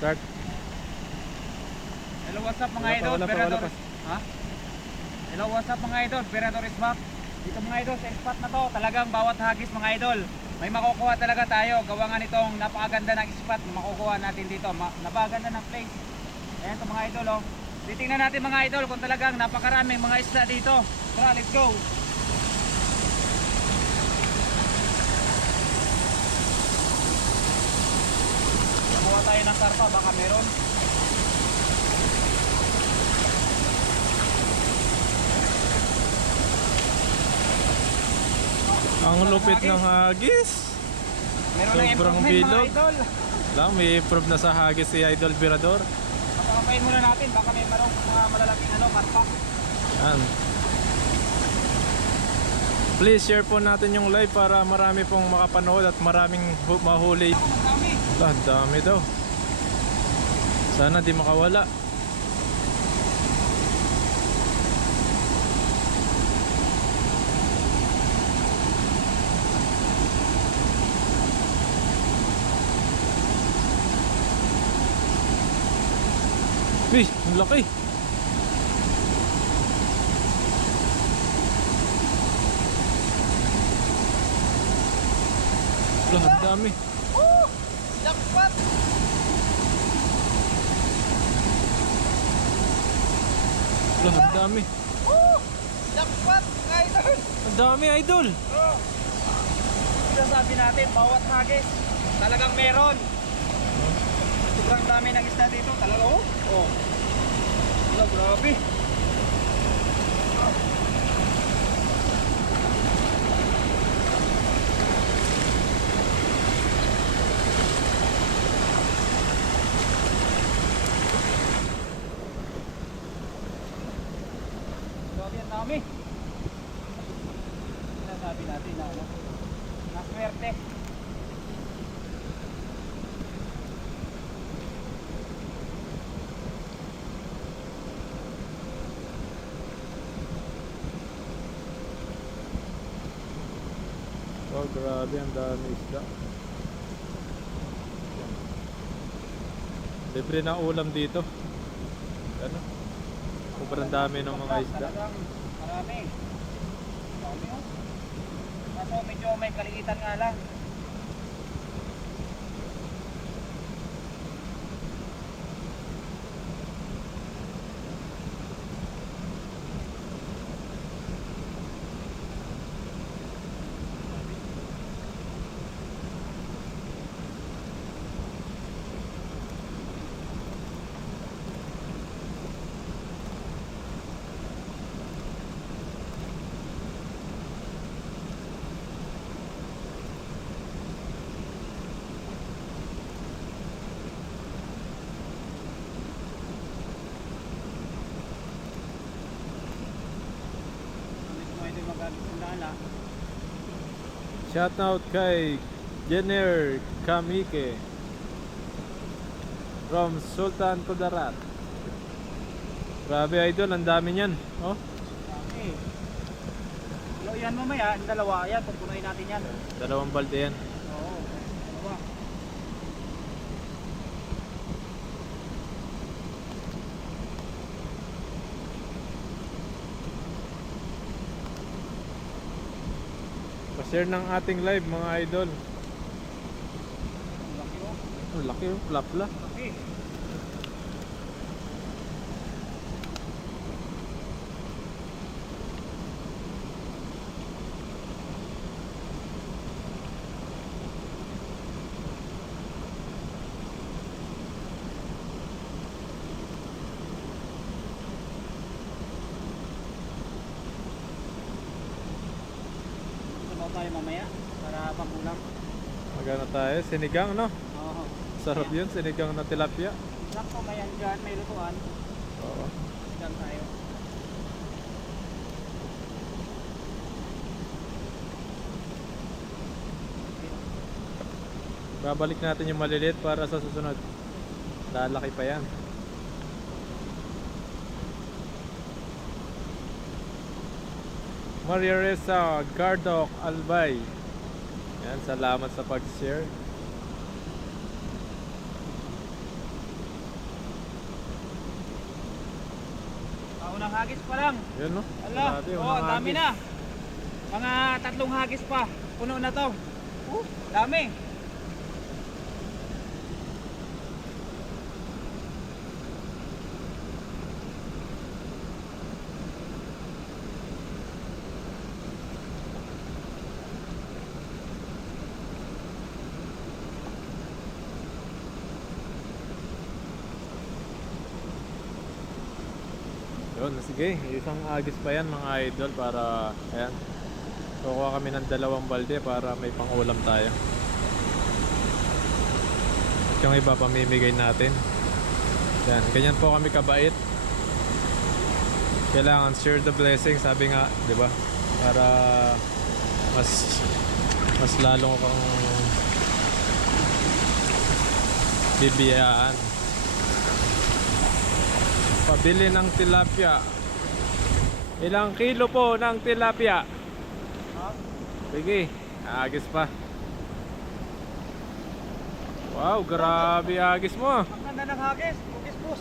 Start. Hello, what's up mga Wala pa, idol? wala pa, wala pa. Ha? Hello, what's up mga idol? Perador is back. Dito mga idol, sa spot na to, talagang bawat hagis mga idol. May makukuha talaga tayo. Gawa nga nitong napakaganda ng spot na makukuha natin dito. Ma napakaganda ng place. Ayan to mga idol oh. Titingnan natin mga idol kung talagang napakaraming mga isla dito. Tara, let's go. Kumuha tayo ng karpa, baka meron. Ang lupit ng hagis. Meron ng Sobrang improvement mga bilog. idol. Lang, may improve na sa hagis si Idol Virador. Pakapain muna natin, baka may marong mga malalaking ano, karpa. Yan. Please share po natin yung live para marami pong makapanood at maraming hu- mahuli. Ah, dami daw. Sana di makawala. Uy, ang laki. Lah, ang dami. Woo! Jackpot! Lah, ang dami. Woo! Jackpot, idol! Ang dami, idol. Sinasabi natin, bawat hagis, talagang meron. Sobrang dami ng isda dito, talaga oh. Oh. Grabe ang dami. Sinasabi natin na ano, naswerte. Oh, grabe, ang dami isda. Libre na ulam dito. Ano? Sobrang dami ng mga isda. Marami. Dami oh. Kaso medyo may kaliitan nga lang. Medyo mo ito magalit ng lala. Shoutout kay Jenner Kamike from Sultan Kudarat. Grabe idol, ang dami niyan. Oh, Dami. Hello, yan mamaya, ang dalawa, yan, pupunuin natin yan. dalawang balde yan. Oo, dalawa. Pa-share ng ating live mga idol. Laki oh. Laki oh, plapla. Laki. Sumaw tayo mamaya para pangulam. Magana tayo, sinigang no? Oo. Sarap yun, sinigang na tilapia. Sakto mayan dyan, may lutuan. Oo. Dyan tayo. Babalik natin yung maliliit para sa susunod. Lalaki pa yan. Maria Reza Gardok Albay. Yan, salamat sa pag-share. Hagis pa lang. Yun no? Ala, Grabe, oh, ang dami hagis. na. Mga tatlong hagis pa. Puno na to. Oh, dami. Yun, sige. Isang agis pa yan mga idol para, ayan. Kukuha kami ng dalawang balde para may pangulam tayo. At yung iba pamimigay natin. Yan, ganyan po kami kabait. Kailangan share the blessing, sabi nga, di ba? Para mas mas lalong kang bibiyaan. Pabili ng tilapia. Ilang kilo po ng tilapia? Sige, agis pa. Wow, grabe agis mo. ah. Ang ganda ng hagis. Hugis po.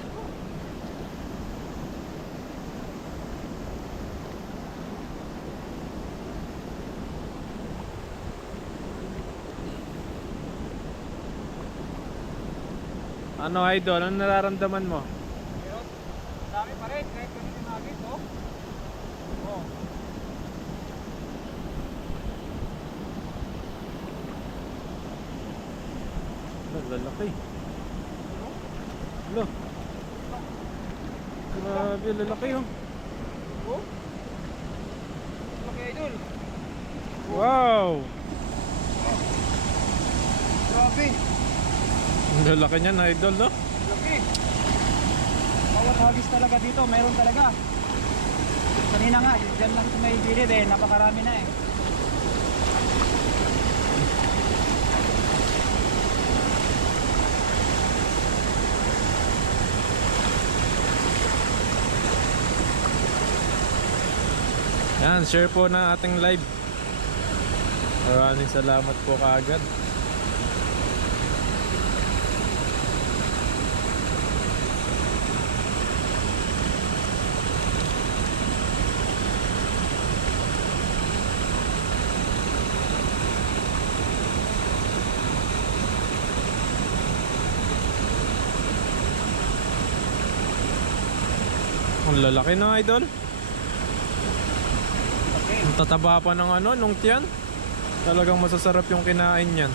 Ano idol, ano nararamdaman mo? Dami pa rin kahit ganito yung hagis, oh. Oh. Ang lalaki. Lo. Grabe, lalaki oh. Oh. Okay, idol. Wow! Grabe. Lalaki niyan idol no? Laki. Bawat hagis talaga dito, meron talaga. Kanina nga, dyan lang may gilid eh, napakarami na eh. Yan, share po na ating live. Maraming salamat po kaagad. Lalaki na idol. Ang tataba pa ng ano, nung tiyan. Talagang masasarap yung kinain niyan.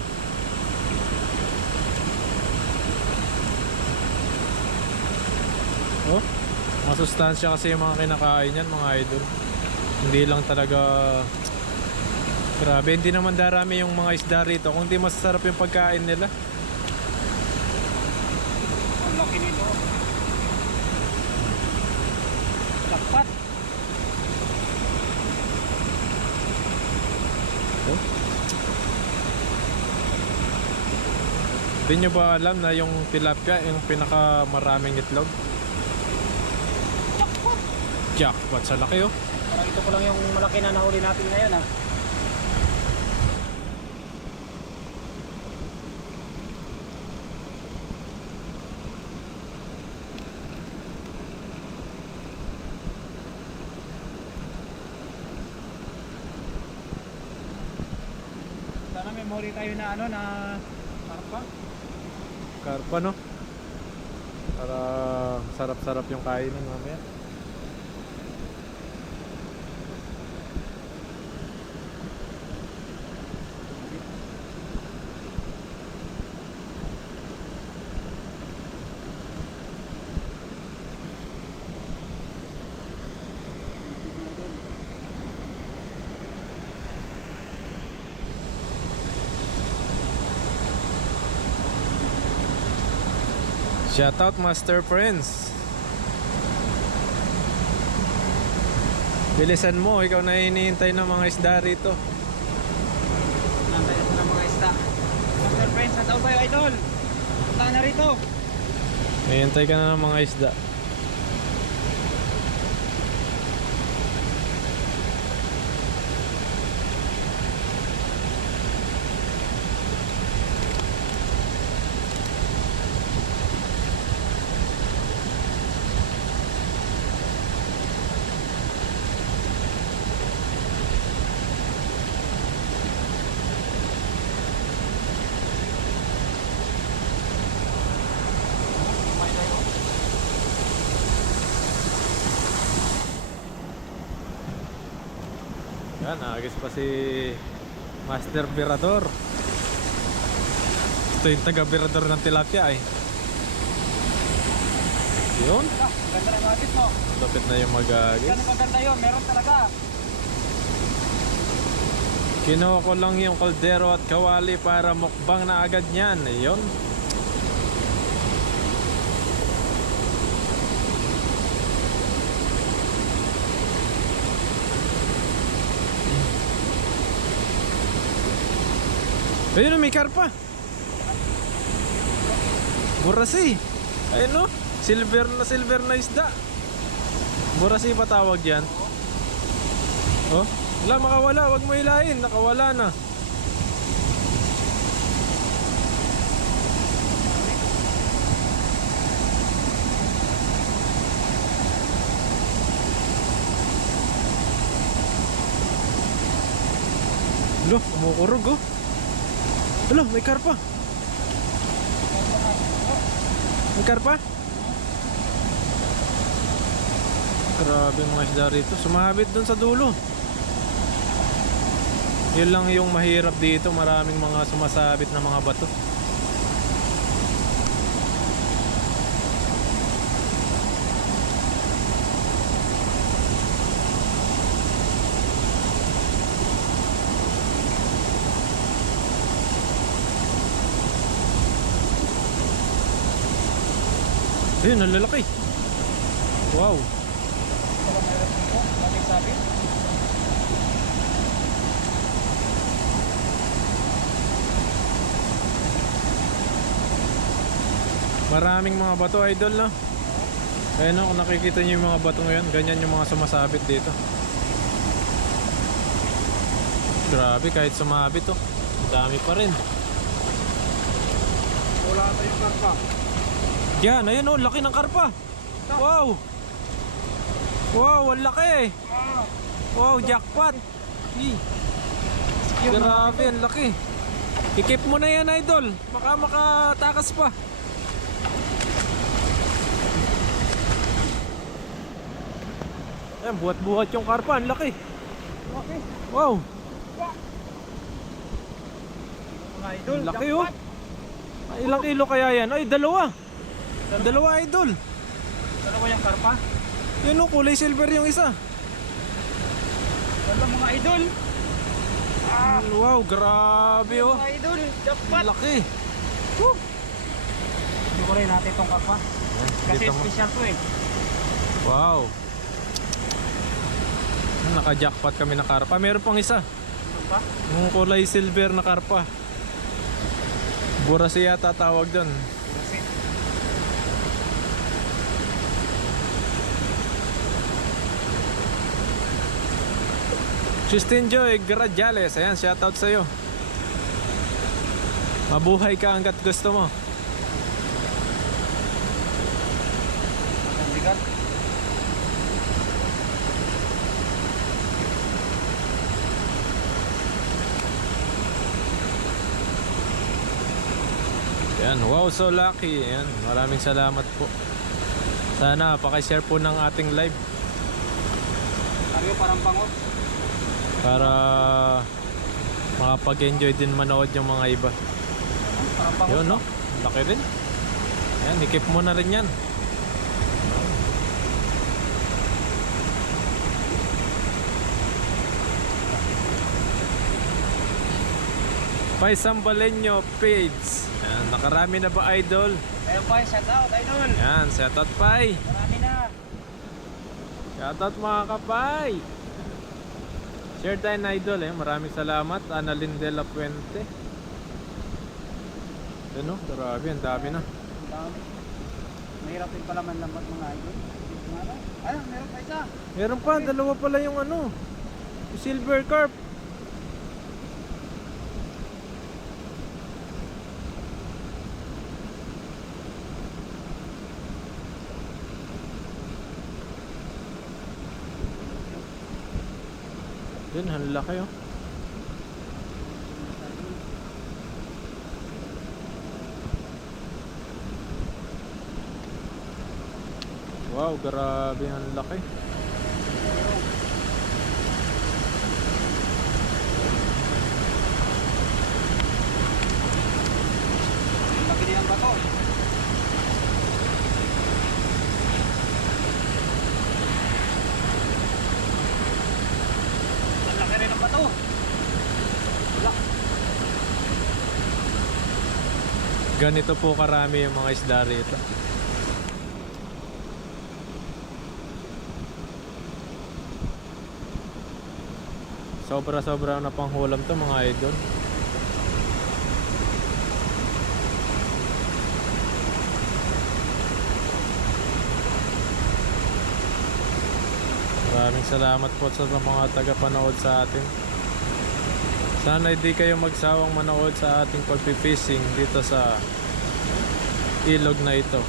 Oh, masustansya kasi yung mga kinakain niyan, mga idol. Hindi lang talaga Grabe, hindi naman darami yung mga isda rito kung di masasarap yung pagkain nila. Ang laki nito. Lakpat. Di nyo ba alam na yung tilapia yung pinakamaraming itlog? Jackpot sa laki oh. Parang ito ko lang yung malaki na nahuli natin ngayon ah. Tayo na ano na karpa. Karpa no? Para sarap-sarap yung kainan mamaya. Shoutout Master Friends. Bilisan mo, ikaw na hinihintay ng mga isda rito. Nantay na ng mga isda. Master friends, saan daw tayo idol? Punta na rito. Hihintay ka na ng mga isda. Yan, agis pa si Master Virador. Ito yung taga-virador ng tilapia eh. Yun, Ah, ganda ng agis mo. lupit na yung mag-agis. Ganda maganda yun, meron talaga. Kinuha ko lang yung kaldero at kawali para mukbang na agad niyan. Ayun. Ayun, may karpa. Burasi. Ayun no. Silver na silver na isda. Burasi pa tawag yan. Oh, wala makawala, wag mo ilahin, nakawala na. Lo, kumukurog oh. Alo, may karpa. May karpa? Grabe mga isda rito. Sumabit dun sa dulo. Yun lang yung mahirap dito. Maraming mga sumasabit na mga bato. Ayun, ang lalaki. Wow. Maraming mga bato idol no. Ayun no, kung nakikita niyo yung mga bato ngayon, ganyan yung mga sumasabit dito. Grabe, kahit sumabit oh. Dami pa rin. Wala tayong karpa. Yan, ayun oh, laki ng karpa. Wow. Wow, ang laki. Wow, jackpot. Grabe, ang laki. Ikip mo na yan, idol. Baka makatakas pa. Ayan, buhat-buhat yung karpa. Ang laki. Wow, ang laki oh. Ilang kilo kaya yan? Ay, dalawa. Dalawa, idol. Dalawa yung karpa. Yun oh, kulay silver yung isa. Ganda mga idol. Wow, grabe oh. Mga idol, jackpot. Laki. Ko rin natin itong karpa. Kasi special to eh. Wow. Naka-jackpot kami na karpa. Meron pang isa. Ano ba? Yung kulay silver na karpa. Burasi yata tawag doon. Justin Joy Gradiales. Ayan, shoutout sa'yo. Mabuhay ka hanggat gusto mo. bigat. Ayan, wow, so lucky. Ayan, maraming salamat po. Sana pakishare po ng ating live Sabi parang bangot. Para makapag-enjoy din manood yung mga iba. Yun, no? Laki rin. Ayan, ikip mo na rin yan. Pai Sambaleño page. Ayan, nakarami na ba idol? Ayun pa, shout out, idol. Ayan, shoutout Pai. Marami na. Shoutout mga kapay. Share tayo na idol eh. Maraming salamat. Annalyn de la Puente. Yun no, grabe, ang dami na. Ang dami. Mahirap din pala manlambat mga idol. Ay, meron pa isa. Meron pa, dalawa pala yung ano. Yung silver carp. Yun, ang laki oh. Wow, grabe ang laki. Ganito po karami yung mga isda rito. Sobra-sobra na panghulam to mga idol. Maraming salamat po sa mga tagapanood sa atin. Sana hindi kayo magsawang manood sa ating pagpipishing dito sa ilog na ito.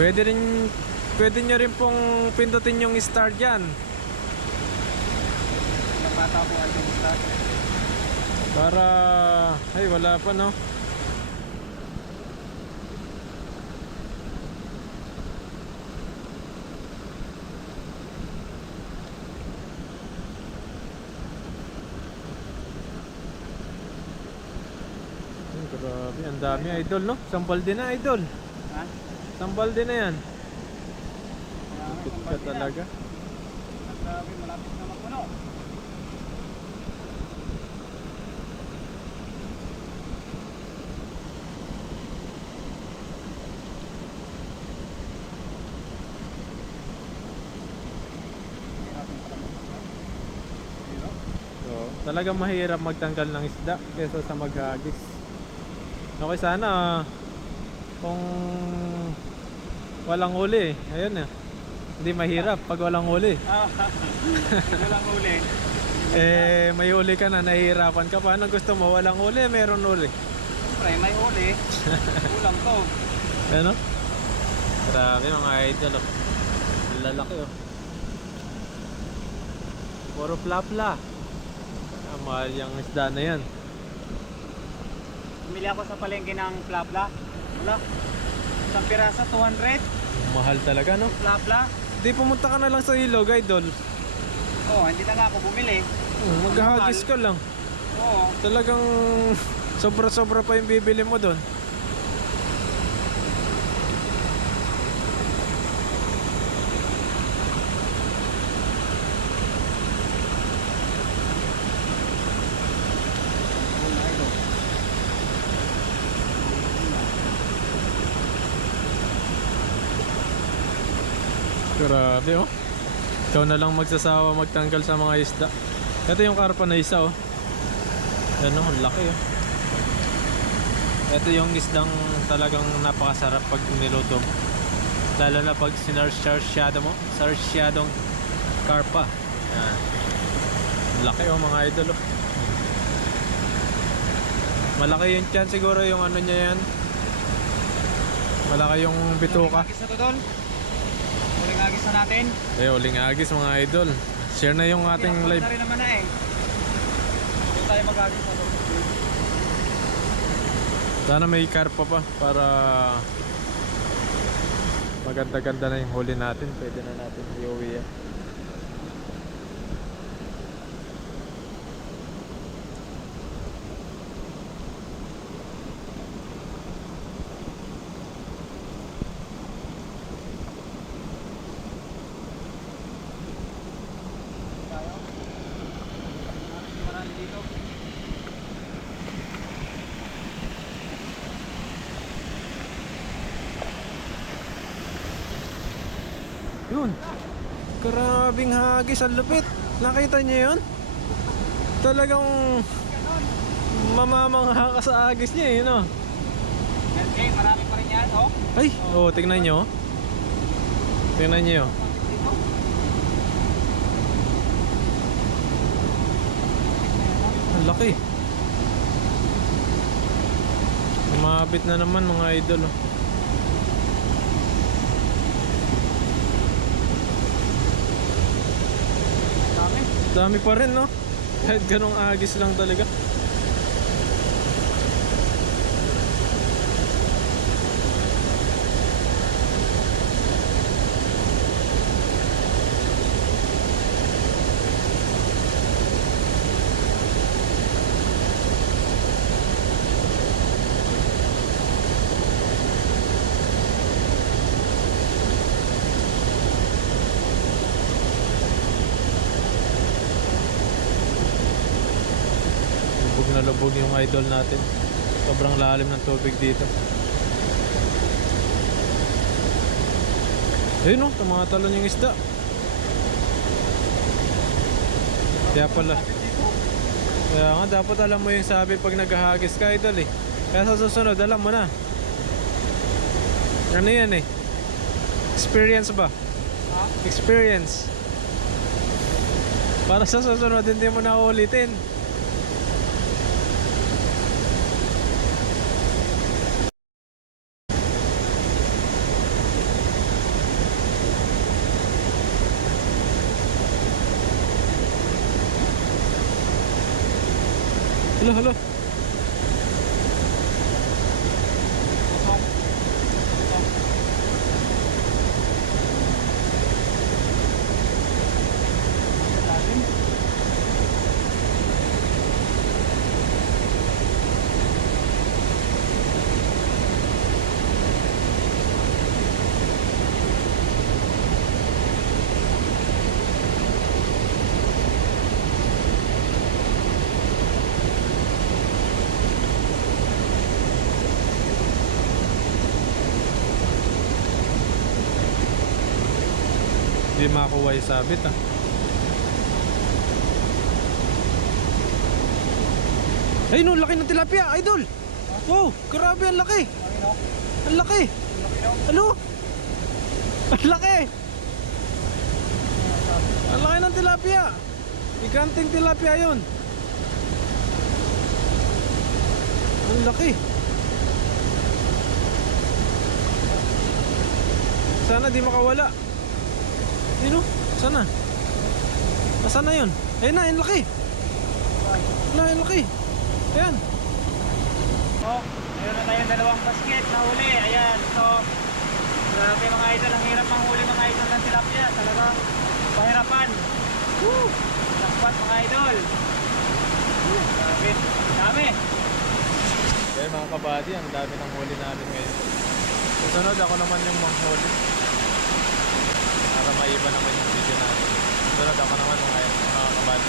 Pwede rin pwede nyo rin pong pindutin yung star dyan Napata po ay yung start. para ay wala pa no Ay, Grabe, ang dami idol no? Sambal din na idol. Ha? Sambal din na yan. Ang ka talaga. Ang Grabe, malapit na magpuno. Talagang mahirap magtanggal ng isda kaysa sa maghagis. Okay sana kung walang huli. Ayun na. Hindi mahirap pag walang huli. Ah, walang huli. Eh, may huli ka na, nahihirapan ka. Paano gusto mo? Walang huli, meron huli. Siyempre, may huli. Kulang to. Ano? Grabe mga idol. Oh. Ang Lalaki oh. Puro plapla. Ah, mahal yung isda na yan. Bumili ako sa palengke ng plapla. Wala. Isang pirasa, 200. Mahal talaga no? Plapla. Di pumunta ka na lang sa ilog, idol. Oh, hindi na nga ako bumili. Hmm, Maghahagis ka lang. Oo. Talagang sobra-sobra pa yung bibili mo doon. Grabe oh. Ikaw na lang magsasawa magtanggal sa mga isda. Ito yung karpa na isa oh. Ano, ang laki oh. Ito yung isdang talagang napakasarap pag niluto. Lalo na pag sinarsyado mo, sarsyadong karpa. Yan. Laki oh mga idol oh. Malaki yung tiyan siguro yung ano niya yan. Malaki yung bituka. Na to, Dol. Agis na natin. Eh, uling agis mga idol. Share na yung ating Kaya, live. na rin naman na eh. Hindi tayo mag-agis na to. Sana may karpa pa para maganda-ganda na yung huli natin. Pwede na natin iuwi yan. Yun. Karabing hagis ang lupit. Nakita niyo yun? Talagang mamamangha ka sa agis niya eh, no? Okay, marami pa rin yan. Oh. Ay, oh, tingnan niyo. oh. Tingnan niyo. Ang laki. Umabit na naman mga idol. oh. Dami. Pa rin, no? Kahit ganong agis lang talaga. Idol natin. Sobrang lalim ng tubig dito. Ayun oh, tumatalon yung isda. Kaya pala. Kaya nga, dapat alam mo yung sabi pag naghahagis ka, idol eh. Kaya sa susunod, alam mo na. Ano yan eh? Experience ba? Ha? Experience. Para sa susunod, hindi mo na ulitin. Hello, hello. Makakuha yung sabit ah. Ay no, laki ng tilapia, idol! Wow, grabe ang laki! Ang laki! Ano? Ang laki! Ang laki ng tilapia! Ikanting tilapia yun! Ang laki! Sana di makawala. Yun o, sana? Nasaan na yun? Ayun na, ang laki! Wala, ang laki! Ayan! Oh, meron na tayong dalawang basket na huli. Ayan, so grabe mga idol, ang hirap manghuli mga idol ng tilapia. Talagang pahirapan. Woo! Lakpat mga idol. Woo, grabe. Dami. Kaya mga kabady, ang dami ng huli namin ngayon. Susunod ako naman yung manghuli maiba naman yung video natin. Tulad ako naman mga nakakabad.